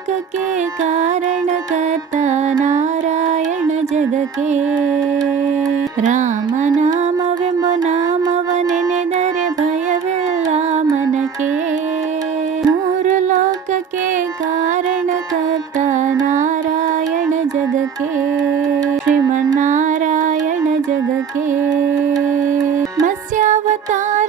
ಸಾಕಕ್ಕೆ ಕಾರಣಕರ್ತ ನಾರಾಯಣ ಜಗಕ್ಕೆ ರಾಮನಾಮವೆಂಬ ನಾಮವ ನೆನೆದರೆ ಭಯವಿಲ್ಲ ಮನಕ್ಕೆ ಮೂರು ಲೋಕಕ್ಕೆ ಕಾರಣಕರ್ತ ನಾರಾಯಣ ಜಗಕ್ಕೆ ಶ್ರೀಮನ್ನಾರಾಯಣ ಜಗಕ್ಕೆ ಮತ್ಸ್ಯಾವತಾರ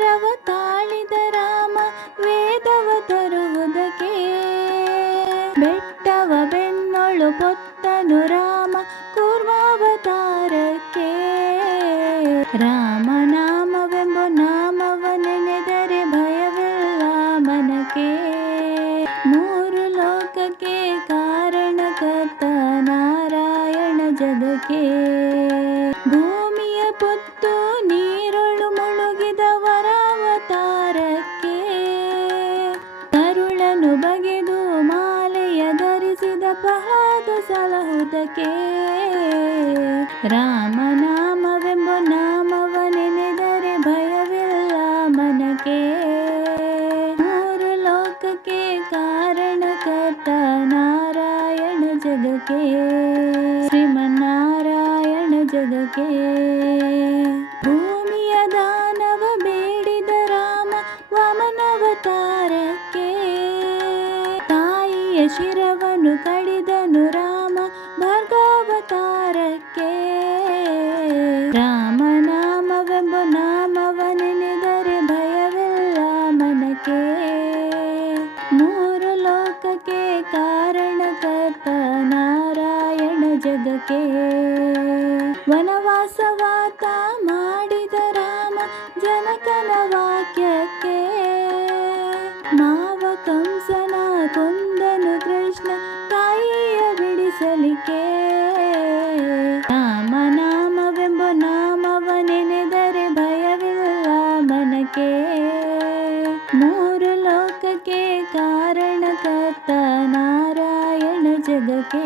ಬೆನ್ನೊಳು ಪೊತ್ತನು ರಾಮ ಕೂರ್ಮಾವತಾರಕ್ಕೆ. ರಾಮನಾಮವೆಂಬ ನಾಮವ ನೆನೆದರೆ ಭಯವಿಲ್ಲ ಮನಕ್ಕೆ. ಮೂರು ಲೋಕಕ್ಕೆ ಕಾರಣಕರ್ತ ನಾರಾಯಣ ಜಗಕ್ಕೆ. ಭೂಮಿಯ ಪೊತ್ತು ನೀರೊಳು ಮುಳುಗಿದ ವರಾವತಾರಕ್ಕೆ. ಕರುಳನು ಬಗೆದು ಮಾಲೆಯ ಧರಿಸಿದ ಪ್ರಹ್ಲಾದ ಸಲಹುದಕ್ಕೆ. ರಾಮನಾಮವೆಂಬ ನಾಮವ ನೆನೆದರೆ ಭಯವಿಲ್ಲ ಮನಕ್ಕೆ. ಮೂರು ಲೋಕಕ್ಕೆ ಕಾರಣಕರ್ತ ನಾರಾಯಣ ಜಗಕ್ಕೆ. ಶ್ರೀಮನ್ನಾರಾಯಣ ಜಗಕ್ಕೆ. ಭೂಮಿಯ ದಾನವ ಬೇಡಿದ ರಾಮ ವಾಮನವತಾರಕ್ಕೆ. ತಾಯಿಯ ಶಿರವನ್ನು ಕಡಿದನು ಭಾರ್ಗಾವತಾರಕ್ಕೆ ರಾಮನಾಮವೆಂಬ ನಾಮವ ನೆನೆದರೆ ಭಯವಿಲ್ಲ ಮನಕ್ಕೆ. ಮೂರು ಲೋಕಕ್ಕೆ ಕಾರಣಕರ್ತ ನಾರಾಯಣ ಜಗಕ್ಕೆ. ವನವಾಸವಾತ ಮಾಡಿದ ರಾಮ ಜನಕನ ವಾಕ್ಯಕ್ಕೆ. ಮಾವ ಕಂಸನ ಕೊಂದನು ಜಗಕ್ಕೆ,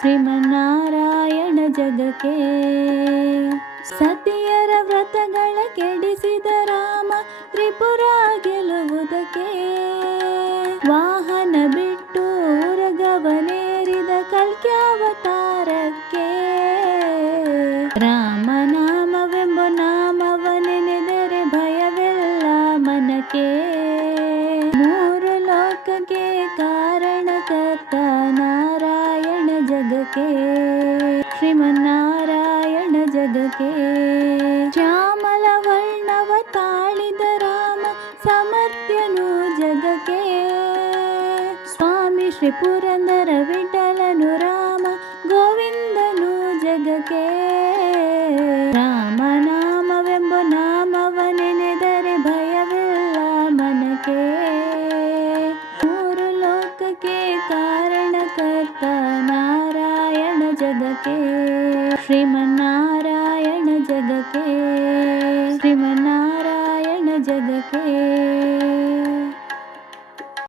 ಶ್ರೀಮನ್ನಾರಾಯಣ ಜಗಕ್ಕೆ. ಸತಿಯರ ವ್ರತಗಳ ಕೆಡಿಸಿದ ರಾಮ ತ್ರಿಪುರ ಗೆಲುವುದಕ್ಕೆ ವಾಹನ ಬಿಟ್ಟು ಉರಗವನೇರಿದ ಕಲ್ಕ್ಯಾವತಾರಕ್ಕೆ. ರಾಮನಾಮವೆಂಬ ನಾಮವ ನೆನೆದರೆ ಭಯವೆಲ್ಲ ಮನಕ್ಕೆ. के कारण कर्ता नारायण जगके श्रीमन्नारायण जगके। श्यामलवर्णवताळिद राम समत्यनु जगके। स्वामी श्रीपुर कारणकर्ता नारायण जगके श्रीमन्नारायण जगके श्रीमन्नारायण जगके